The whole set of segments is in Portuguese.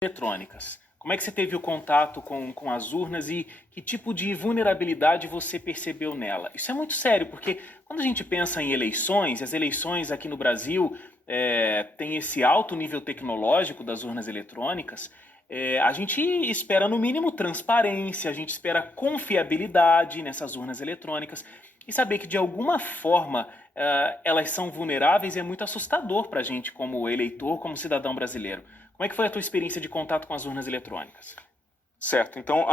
Eletrônicas. Como é que você teve o contato com as urnas e que tipo de vulnerabilidade você percebeu nela? Isso é muito sério, porque quando a gente pensa em eleições, as eleições aqui no Brasil têm esse alto nível tecnológico das urnas eletrônicas, a gente espera no mínimo transparência, a gente espera confiabilidade nessas urnas eletrônicas e saber que de alguma forma elas são vulneráveis é muito assustador para a gente como eleitor, como cidadão brasileiro. Como é que foi a tua experiência de contato com as urnas eletrônicas? Certo. Então,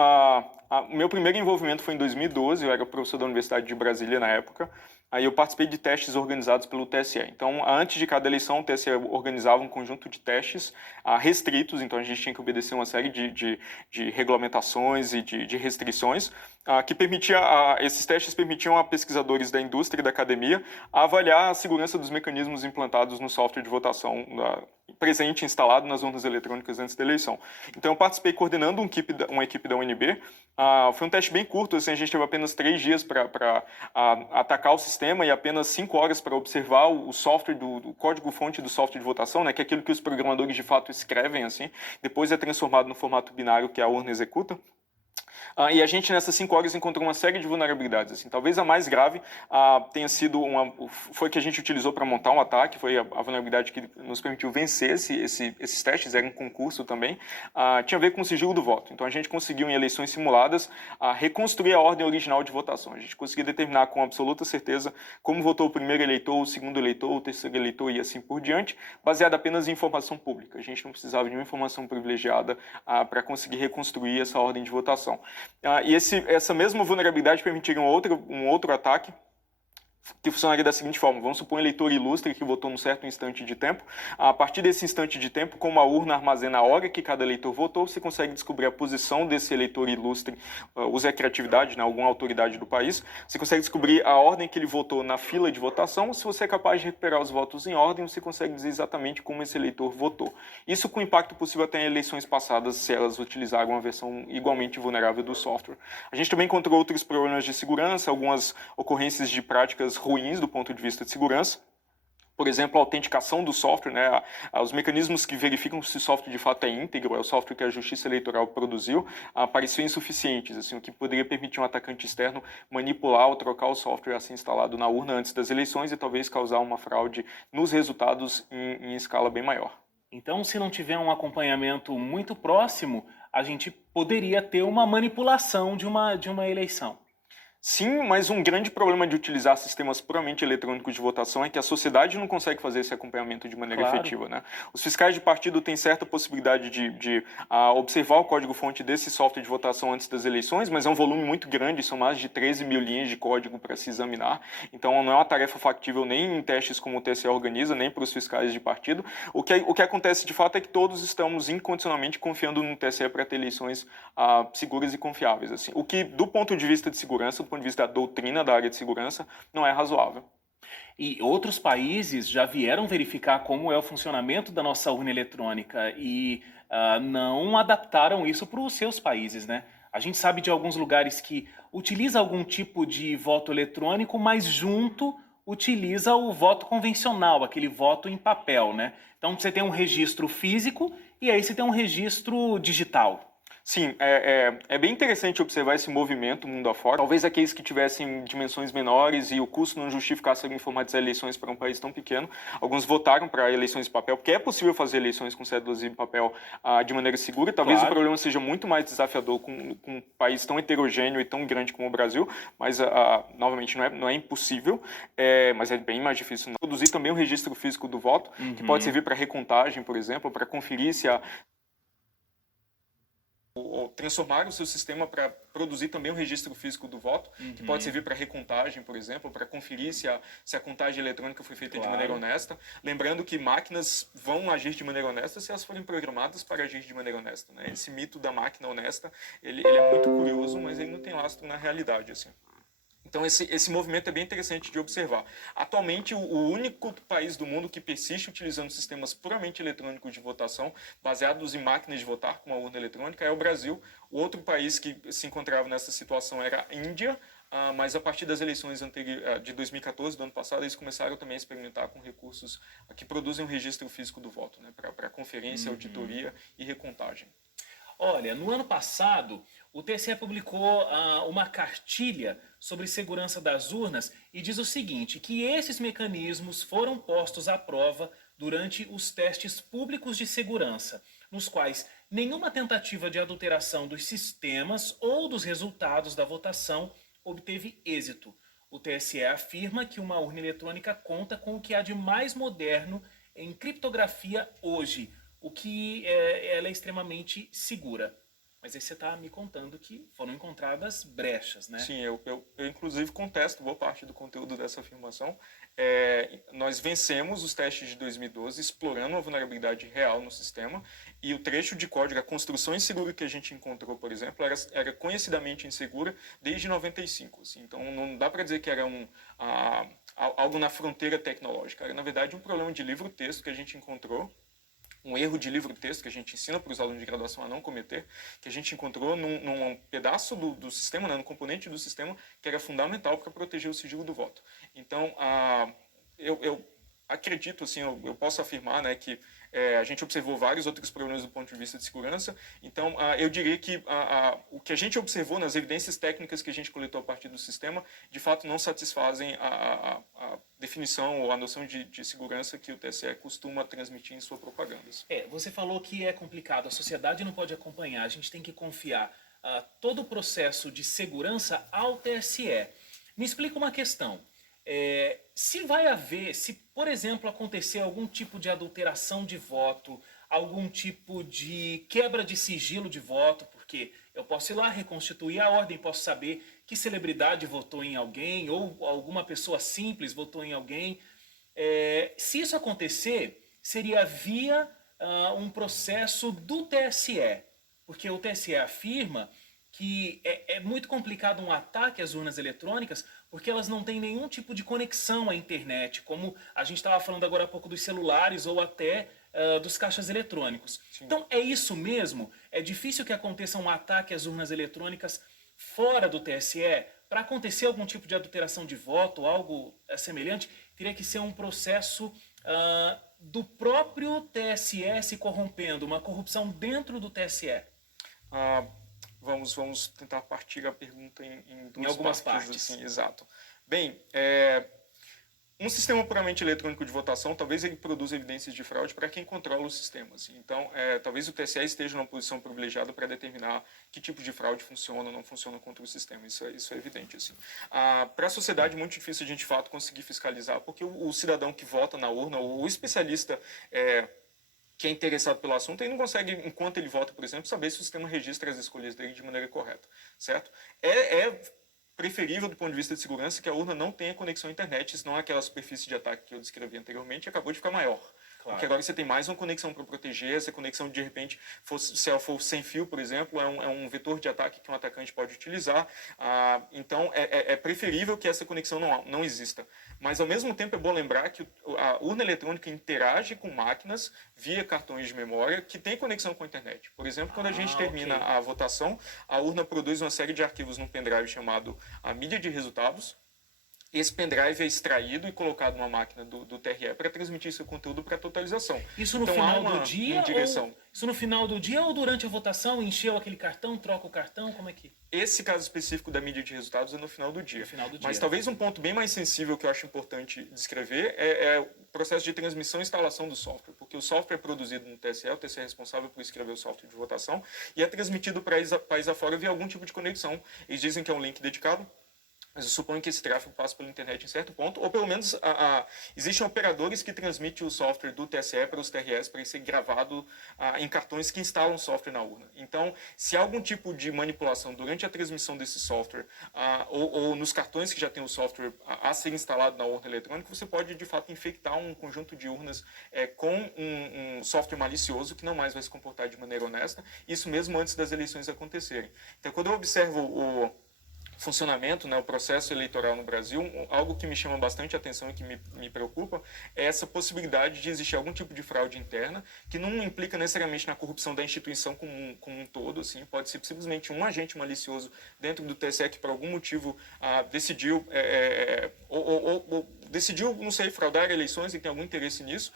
o meu primeiro envolvimento foi em 2012, eu era professor da Universidade de Brasília na época. Aí eu participei de testes organizados pelo TSE. Então, antes de cada eleição, o TSE organizava um conjunto de testes restritos, então a gente tinha que obedecer uma série de regulamentações e de restrições, que esses testes permitiam a pesquisadores da indústria e da academia avaliar a segurança dos mecanismos implantados no software de votação presente instalado nas urnas eletrônicas antes da eleição. Então, eu participei coordenando uma equipe da UNB. Foi um teste bem curto, assim, a gente teve apenas 3 dias para atacar o sistema e apenas 5 horas para observar o software do código-fonte do software de votação, né, que é aquilo que os programadores de fato escrevem, assim, depois é transformado no formato binário que a urna executa. E a gente, nessas 5 horas, encontrou uma série de vulnerabilidades. Assim. Talvez a mais grave tenha sido foi que a gente utilizou para montar um ataque, foi a vulnerabilidade que nos permitiu vencer esses testes, era um concurso também, tinha a ver com o sigilo do voto. Então, a gente conseguiu, em eleições simuladas, reconstruir a ordem original de votação. A gente conseguiu determinar com absoluta certeza como votou o primeiro eleitor, o segundo eleitor, o terceiro eleitor e assim por diante, baseado apenas em informação pública. A gente não precisava de uma informação privilegiada para conseguir reconstruir essa ordem de votação. Essa mesma vulnerabilidade permitiria um outro ataque que funcionaria da seguinte forma: vamos supor um eleitor ilustre que votou num certo instante de tempo. A partir desse instante de tempo, como a urna armazena a hora que cada eleitor votou, você consegue descobrir a posição desse eleitor ilustre, use a criatividade, né, alguma autoridade do país, você consegue descobrir a ordem que ele votou na fila de votação. Se você é capaz de recuperar os votos em ordem, você consegue dizer exatamente como esse eleitor votou. Isso com impacto possível até em eleições passadas, se elas utilizaram uma versão igualmente vulnerável do software. A gente também encontrou outros problemas de segurança, algumas ocorrências de práticas ruins do ponto de vista de segurança. Por exemplo, a autenticação do software, né? Os mecanismos que verificam se o software de fato é íntegro, é o software que a Justiça Eleitoral produziu, pareciam insuficientes, assim, o que poderia permitir um atacante externo manipular ou trocar o software assim instalado na urna antes das eleições e talvez causar uma fraude nos resultados em escala bem maior. Então, se não tiver um acompanhamento muito próximo, a gente poderia ter uma manipulação de uma eleição. Sim, mas um grande problema de utilizar sistemas puramente eletrônicos de votação é que a sociedade não consegue fazer esse acompanhamento de maneira Claro. efetiva, né? Os fiscais de partido têm certa possibilidade de observar o código-fonte desse software de votação antes das eleições, mas é um volume muito grande, são mais de 13 mil linhas de código para se examinar, então não é uma tarefa factível nem em testes como o TSE organiza, nem para os fiscais de partido. O que acontece de fato é que todos estamos incondicionalmente confiando no TSE para ter eleições seguras e confiáveis. Assim. O que, do ponto de vista de segurança, do ponto de vista da doutrina da área de segurança, não é razoável. E outros países já vieram verificar como é o funcionamento da nossa urna eletrônica e não adaptaram isso para os seus países, né? A gente sabe de alguns lugares que utiliza algum tipo de voto eletrônico, mas junto utiliza o voto convencional, aquele voto em papel, né? Então você tem um registro físico e aí você tem um registro digital. Sim, é bem interessante observar esse movimento mundo afora. Talvez aqueles que tivessem dimensões menores e o custo não justificasse informatizar eleições para um país tão pequeno. Alguns votaram para eleições em papel, porque é possível fazer eleições com cédulas em papel de maneira segura. Talvez Claro. o problema seja muito mais desafiador com um país tão heterogêneo e tão grande como o Brasil, mas, novamente, não é impossível, mas é bem mais difícil. Produzir também um registro físico do voto, que pode servir para recontagem, por exemplo, para conferir se ou transformar o seu sistema para produzir também um registro físico do voto, que pode servir para recontagem, por exemplo, para conferir se a contagem eletrônica foi feita de maneira honesta. Lembrando que máquinas vão agir de maneira honesta se elas forem programadas para agir de maneira honesta. Né? Esse mito da máquina honesta, ele é muito curioso, mas ele não tem lastro na realidade. Assim. Então, esse movimento é bem interessante de observar. Atualmente, o único país do mundo que persiste utilizando sistemas puramente eletrônicos de votação, baseados em máquinas de votar, com uma urna eletrônica, é o Brasil. O outro país que se encontrava nessa situação era a Índia, mas a partir das eleições de 2014, do ano passado, eles começaram também a experimentar com recursos que produzem um registro físico do voto, né, para conferência, auditoria e recontagem. Olha, no ano passado, o TSE publicou uma cartilha sobre segurança das urnas e diz o seguinte, que esses mecanismos foram postos à prova durante os testes públicos de segurança, nos quais nenhuma tentativa de adulteração dos sistemas ou dos resultados da votação obteve êxito. O TSE afirma que uma urna eletrônica conta com o que há de mais moderno em criptografia hoje, o que ela é extremamente segura. Mas aí você está me contando que foram encontradas brechas, né? Sim, eu inclusive contesto boa parte do conteúdo dessa afirmação. Nós vencemos os testes de 2012 explorando uma vulnerabilidade real no sistema e o trecho de código, a construção insegura que a gente encontrou, por exemplo, era conhecidamente insegura desde 95. Assim, então não dá para dizer que era algo na fronteira tecnológica. Era, na verdade, um problema de livro-texto que a gente encontrou, um erro de livro-texto que a gente ensina para os alunos de graduação a não cometer, que a gente encontrou num pedaço do sistema, né, no componente do sistema, que era fundamental para proteger o sigilo do voto. Então, eu acredito, assim, eu posso afirmar, né, que a gente observou vários outros problemas do ponto de vista de segurança. Então, eu diria que o que a gente observou nas evidências técnicas que a gente coletou a partir do sistema, de fato não satisfazem a definição ou a noção de segurança que o TSE costuma transmitir em sua propaganda. Você falou que é complicado, a sociedade não pode acompanhar, a gente tem que confiar todo o processo de segurança ao TSE. Me explica uma questão. Se vai haver, se por exemplo acontecer algum tipo de adulteração de voto, algum tipo de quebra de sigilo de voto, porque eu posso ir lá reconstituir a ordem, posso saber que celebridade votou em alguém ou alguma pessoa simples votou em alguém. Se isso acontecer, seria via um processo do TSE, porque o TSE afirma que é muito complicado um ataque às urnas eletrônicas porque elas não têm nenhum tipo de conexão à internet, como a gente estava falando agora há pouco dos celulares ou até dos caixas eletrônicos. Sim. Então é isso mesmo? É difícil que aconteça um ataque às urnas eletrônicas fora do TSE? Para acontecer algum tipo de adulteração de voto, algo semelhante, teria que ser um processo do próprio TSE se corrompendo, uma corrupção dentro do TSE. Vamos tentar partir a pergunta em algumas partes. Assim, exato. Bem, um sistema puramente eletrônico de votação, talvez ele produza evidências de fraude para quem controla o sistema. Assim. Então, talvez o TSE esteja numa posição privilegiada para determinar que tipo de fraude funciona ou não funciona contra o sistema. Isso é evidente. Assim. Para a sociedade, é muito difícil a gente, de fato, conseguir fiscalizar, porque o cidadão que vota na urna, o especialista que é interessado pelo assunto, ele não consegue, enquanto ele vota, por exemplo, saber se o sistema registra as escolhas dele de maneira correta, certo? É preferível, do ponto de vista de segurança, que a urna não tenha conexão à internet, senão aquela superfície de ataque que eu descrevi anteriormente acabou de ficar maior. Claro. Porque agora você tem mais uma conexão para proteger, essa conexão, de repente, se ela for sem fio, por exemplo, é um vetor de ataque que um atacante pode utilizar. Então, é preferível que essa conexão não exista. Mas, ao mesmo tempo, é bom lembrar que a urna eletrônica interage com máquinas via cartões de memória que têm conexão com a internet. Por exemplo, quando a gente termina a votação, a urna produz uma série de arquivos num pendrive chamado a mídia de resultados. Esse pendrive é extraído e colocado numa máquina do TRE para transmitir seu conteúdo para totalização. Isso no final do dia? Isso no final do dia ou durante a votação? Encheu aquele cartão, troca o cartão? Como é que... Esse caso específico da mídia de resultados é no final do dia. No final do dia. Mas talvez um ponto bem mais sensível que eu acho importante descrever é o processo de transmissão e instalação do software. Porque o software é produzido no TSE, o TSE é responsável por escrever o software de votação, e é transmitido para país afora via algum tipo de conexão. Eles dizem que é um link dedicado, mas eu suponho que esse tráfego passa pela internet em certo ponto, ou pelo menos existem operadores que transmitem o software do TSE para os TREs para ser gravado em cartões que instalam software na urna. Então, se há algum tipo de manipulação durante a transmissão desse software, ou nos cartões que já tem o software a ser instalado na urna eletrônica, você pode, de fato, infectar um conjunto de urnas com um software malicioso que não mais vai se comportar de maneira honesta, isso mesmo antes das eleições acontecerem. Então, quando eu observo funcionamento, né, o processo eleitoral no Brasil, algo que me chama bastante atenção e que me preocupa é essa possibilidade de existir algum tipo de fraude interna, que não implica necessariamente na corrupção da instituição como um todo, assim, pode ser simplesmente um agente malicioso dentro do TSE que por algum motivo decidiu, decidiu, não sei, fraudar eleições e tem algum interesse nisso.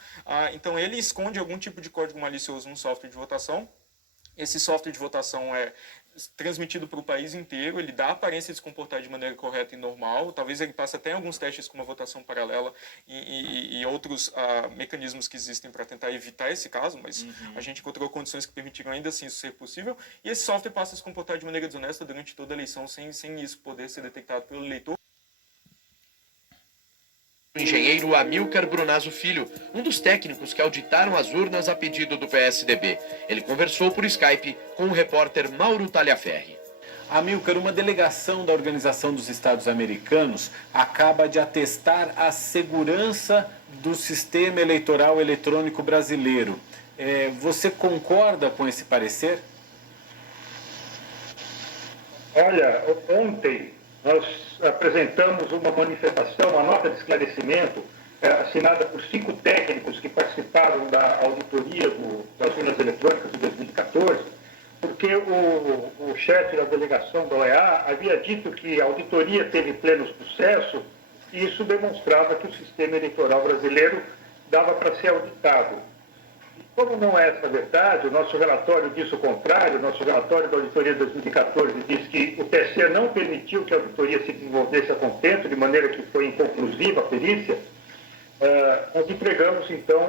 Então ele esconde algum tipo de código malicioso no software de votação. Esse software de votação é transmitido para o país inteiro, ele dá a aparência de se comportar de maneira correta e normal, talvez ele passe até alguns testes com uma votação paralela e outros mecanismos que existem para tentar evitar esse caso, mas a gente encontrou condições que permitiram ainda assim isso ser possível, e esse software passa a se comportar de maneira desonesta durante toda a eleição, sem isso poder ser detectado pelo eleitor. O engenheiro Amilcar Brunazzo Filho, um dos técnicos que auditaram as urnas a pedido do PSDB. Ele conversou por Skype com o repórter Mauro Talhaferri. Amilcar, uma delegação da Organização dos Estados Americanos acaba de atestar a segurança do sistema eleitoral eletrônico brasileiro. Você concorda com esse parecer? Olha, ontem nós apresentamos uma manifestação, uma nota de esclarecimento assinada por 5 técnicos que participaram da auditoria das urnas eletrônicas de 2014, porque o chefe da delegação da OEA havia dito que a auditoria teve pleno sucesso e isso demonstrava que o sistema eleitoral brasileiro dava para ser auditado. Como não é essa verdade, o nosso relatório diz o contrário, o nosso relatório da auditoria de 2014 diz que o TSE não permitiu que a auditoria se desenvolvesse a contento, de maneira que foi inconclusiva a perícia. Nós entregamos, então,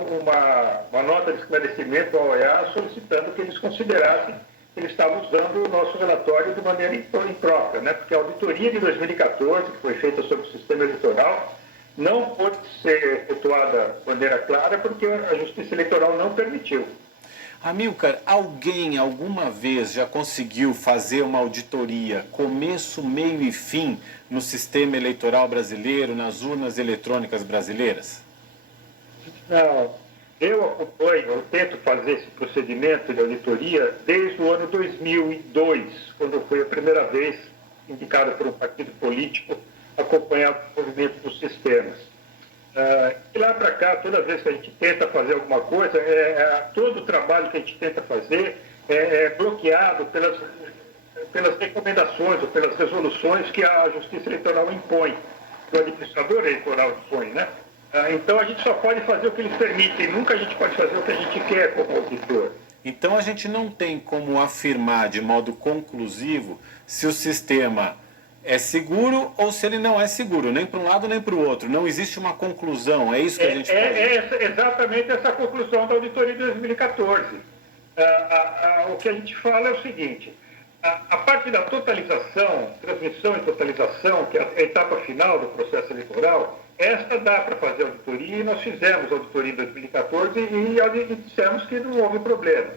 uma nota de esclarecimento à OEA solicitando que eles considerassem que eles estavam usando o nosso relatório de maneira imprópria, né? Porque a auditoria de 2014, que foi feita sobre o sistema eleitoral, não pôde ser efetuada de maneira clara porque a Justiça Eleitoral não permitiu. Amilcar, alguém alguma vez já conseguiu fazer uma auditoria começo, meio e fim no sistema eleitoral brasileiro, nas urnas eletrônicas brasileiras? Não. Eu tento fazer esse procedimento de auditoria desde o ano 2002, quando foi a primeira vez indicado por um partido político acompanhar o movimento dos sistemas. De lá para cá, toda vez que a gente tenta fazer alguma coisa, todo o trabalho que a gente tenta fazer é bloqueado pelas recomendações ou pelas resoluções que a Justiça Eleitoral impõe, que o administrador eleitoral impõe, né? Então a gente só pode fazer o que eles permitem, nunca a gente pode fazer o que a gente quer como auditor. Então a gente não tem como afirmar de modo conclusivo se o sistema é seguro ou se ele não é seguro, nem para um lado nem para o outro. Não existe uma conclusão, é isso que a gente pode... Exatamente essa conclusão da auditoria de 2014. O que a gente fala é o seguinte, a parte da totalização, transmissão e totalização, que é a etapa final do processo eleitoral, esta dá para fazer auditoria e nós fizemos auditoria em 2014 e dissemos que não houve problema.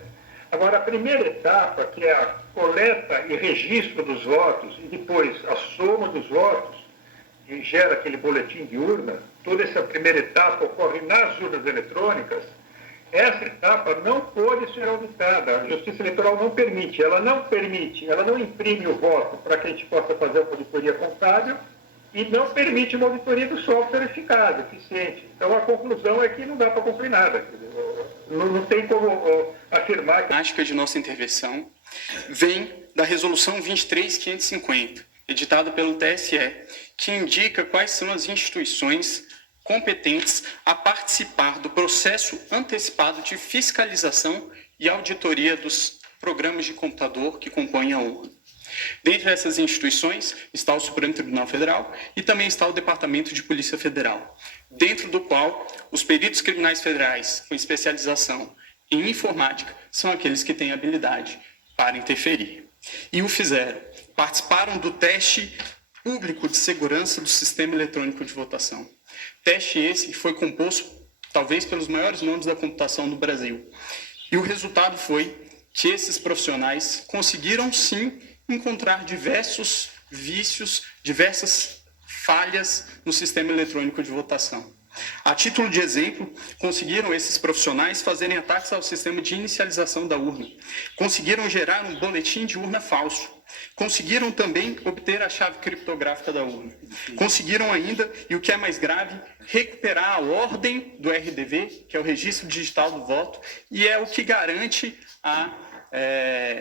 Agora, a primeira etapa, que é a coleta e registro dos votos e depois a soma dos votos, que gera aquele boletim de urna, toda essa primeira etapa ocorre nas urnas eletrônicas, essa etapa não pode ser auditada. A Justiça Eleitoral não permite, ela não imprime o voto para que a gente possa fazer uma auditoria contábil e não permite uma auditoria do software eficaz, eficiente. Então, a conclusão é que não dá para concluir nada. Não tem como afirmar que... A temática de nossa intervenção vem da Resolução 23.550, editada pelo TSE, que indica quais são as instituições competentes a participar do processo antecipado de fiscalização e auditoria dos programas de computador que compõem a urna. Dentre essas instituições está o Supremo Tribunal Federal e também está o Departamento de Polícia Federal, dentro do qual os peritos criminais federais com especialização em informática são aqueles que têm habilidade para interferir. E o fizeram. Participaram do teste público de segurança do sistema eletrônico de votação. Teste esse que foi composto, talvez, pelos maiores nomes da computação do Brasil. E o resultado foi que esses profissionais conseguiram, sim, encontrar diversos vícios, diversas falhas no sistema eletrônico de votação. A título de exemplo, conseguiram esses profissionais fazerem ataques ao sistema de inicialização da urna. Conseguiram gerar um boletim de urna falso, Conseguiram também obter a chave criptográfica da urna. Conseguiram ainda, e o que é mais grave, recuperar a ordem do RDV, que é o Registro Digital do Voto, e é o que garante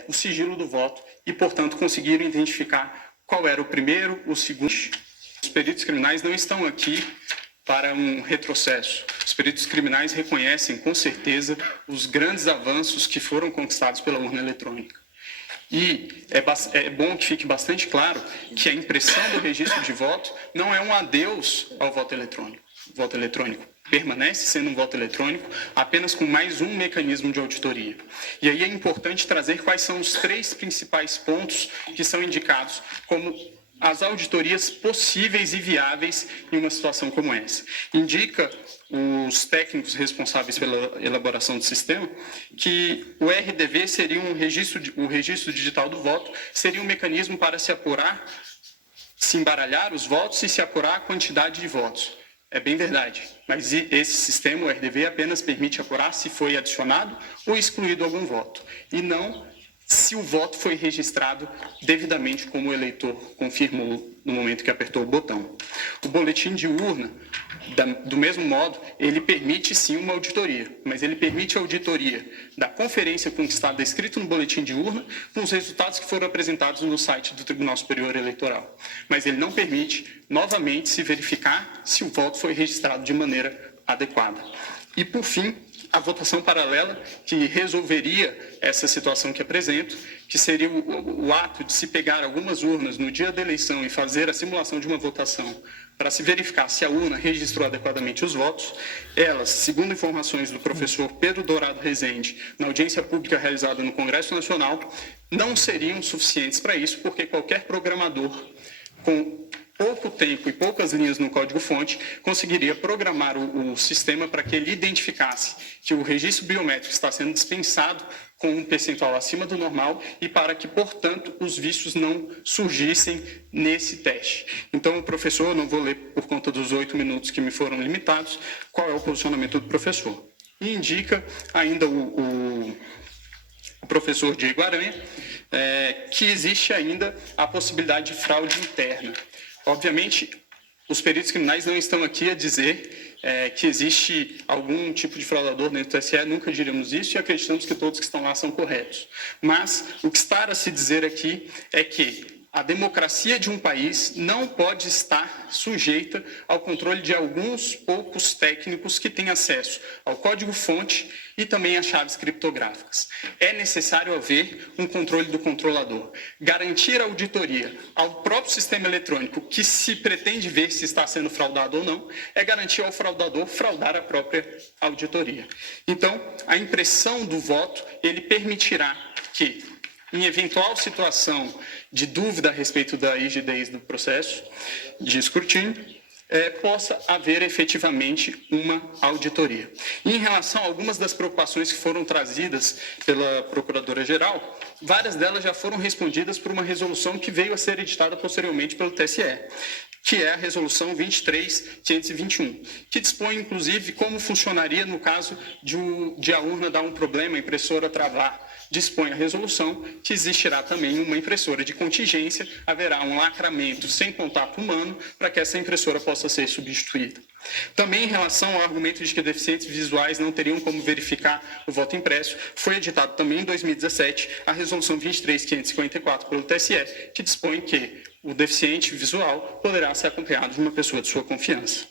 o sigilo do voto, e, portanto, conseguiram identificar qual era o primeiro, o segundo. Os peritos criminais não estão aqui para um retrocesso. Os peritos criminais reconhecem, com certeza, os grandes avanços que foram conquistados pela urna eletrônica. E é bom que fique bastante claro que a impressão do registro de voto não é um adeus ao voto eletrônico. O voto eletrônico permanece sendo um voto eletrônico, apenas com mais um mecanismo de auditoria. E aí é importante trazer quais são os 3 principais pontos que são indicados como as auditorias possíveis e viáveis em uma situação como essa. Indica os técnicos responsáveis pela elaboração do sistema que o RDV seria o registro digital do voto, seria um mecanismo para se apurar, se embaralhar os votos e se apurar a quantidade de votos. É bem verdade, mas esse sistema, o RDV, apenas permite apurar se foi adicionado ou excluído algum voto, e não se o voto foi registrado devidamente como o eleitor confirmou no momento que apertou o botão. O boletim de urna, do mesmo modo, ele permite sim uma auditoria, mas ele permite a auditoria da conferência com o que está descrito no boletim de urna, com os resultados que foram apresentados no site do Tribunal Superior Eleitoral. Mas ele não permite, novamente, se verificar se o voto foi registrado de maneira adequada. E, por fim, a votação paralela, que resolveria essa situação que apresento, que seria o ato de se pegar algumas urnas no dia da eleição e fazer a simulação de uma votação para se verificar se a urna registrou adequadamente os votos. Elas, segundo informações do professor Pedro Dourado Rezende, na audiência pública realizada no Congresso Nacional, não seriam suficientes para isso, porque qualquer programador com pouco tempo e poucas linhas no código-fonte, conseguiria programar o sistema para que ele identificasse que o registro biométrico está sendo dispensado com um percentual acima do normal e para que, portanto, os vícios não surgissem nesse teste. Então, o professor, não vou ler por conta dos 8 minutos que me foram limitados, qual é o posicionamento do professor. E indica ainda o professor Diego Aranha, que existe ainda a possibilidade de fraude interna. Obviamente, os peritos criminais não estão aqui a dizer que existe algum tipo de fraudador dentro do TSE, nunca diríamos isso e acreditamos que todos que estão lá são corretos. Mas o que está a se dizer aqui é que a democracia de um país não pode estar sujeita ao controle de alguns poucos técnicos que têm acesso ao código-fonte e também às chaves criptográficas. É necessário haver um controle do controlador. Garantir a auditoria ao próprio sistema eletrônico que se pretende ver se está sendo fraudado ou não, é garantir ao fraudador fraudar a própria auditoria. Então, a impressão do voto, ele permitirá que, em eventual situação de dúvida a respeito da rigidez do processo de escrutínio, possa haver efetivamente uma auditoria. E em relação a algumas das preocupações que foram trazidas pela Procuradora-Geral, várias delas já foram respondidas por uma resolução que veio a ser editada posteriormente pelo TSE, que é a Resolução 23.521, que dispõe, inclusive, como funcionaria no caso de a urna dar um problema, a impressora travar. Dispõe a resolução que existirá também uma impressora de contingência, haverá um lacramento sem contato humano para que essa impressora possa ser substituída. Também em relação ao argumento de que deficientes visuais não teriam como verificar o voto impresso, foi editado também em 2017 a Resolução 23.554 pelo TSE, que dispõe que o deficiente visual poderá ser acompanhado de uma pessoa de sua confiança.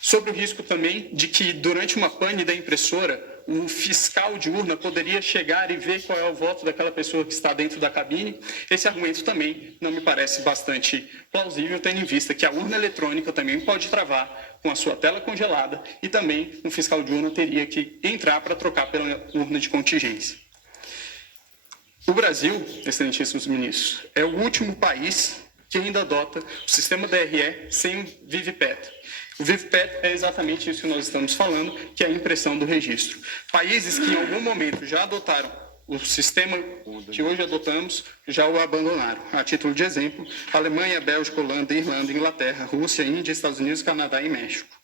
Sobre o risco também de que, durante uma pane da impressora, o fiscal de urna poderia chegar e ver qual é o voto daquela pessoa que está dentro da cabine, esse argumento também não me parece bastante plausível, tendo em vista que a urna eletrônica também pode travar com a sua tela congelada e também um fiscal de urna teria que entrar para trocar pela urna de contingência. O Brasil, excelentíssimos ministros, é o último país que ainda adota o sistema DRE sem o VIVPET. O VIVPET é exatamente isso que nós estamos falando, que é a impressão do registro. Países que em algum momento já adotaram o sistema que hoje adotamos, já o abandonaram. A título de exemplo, Alemanha, Bélgica, Holanda, Irlanda, Inglaterra, Rússia, Índia, Estados Unidos, Canadá e México.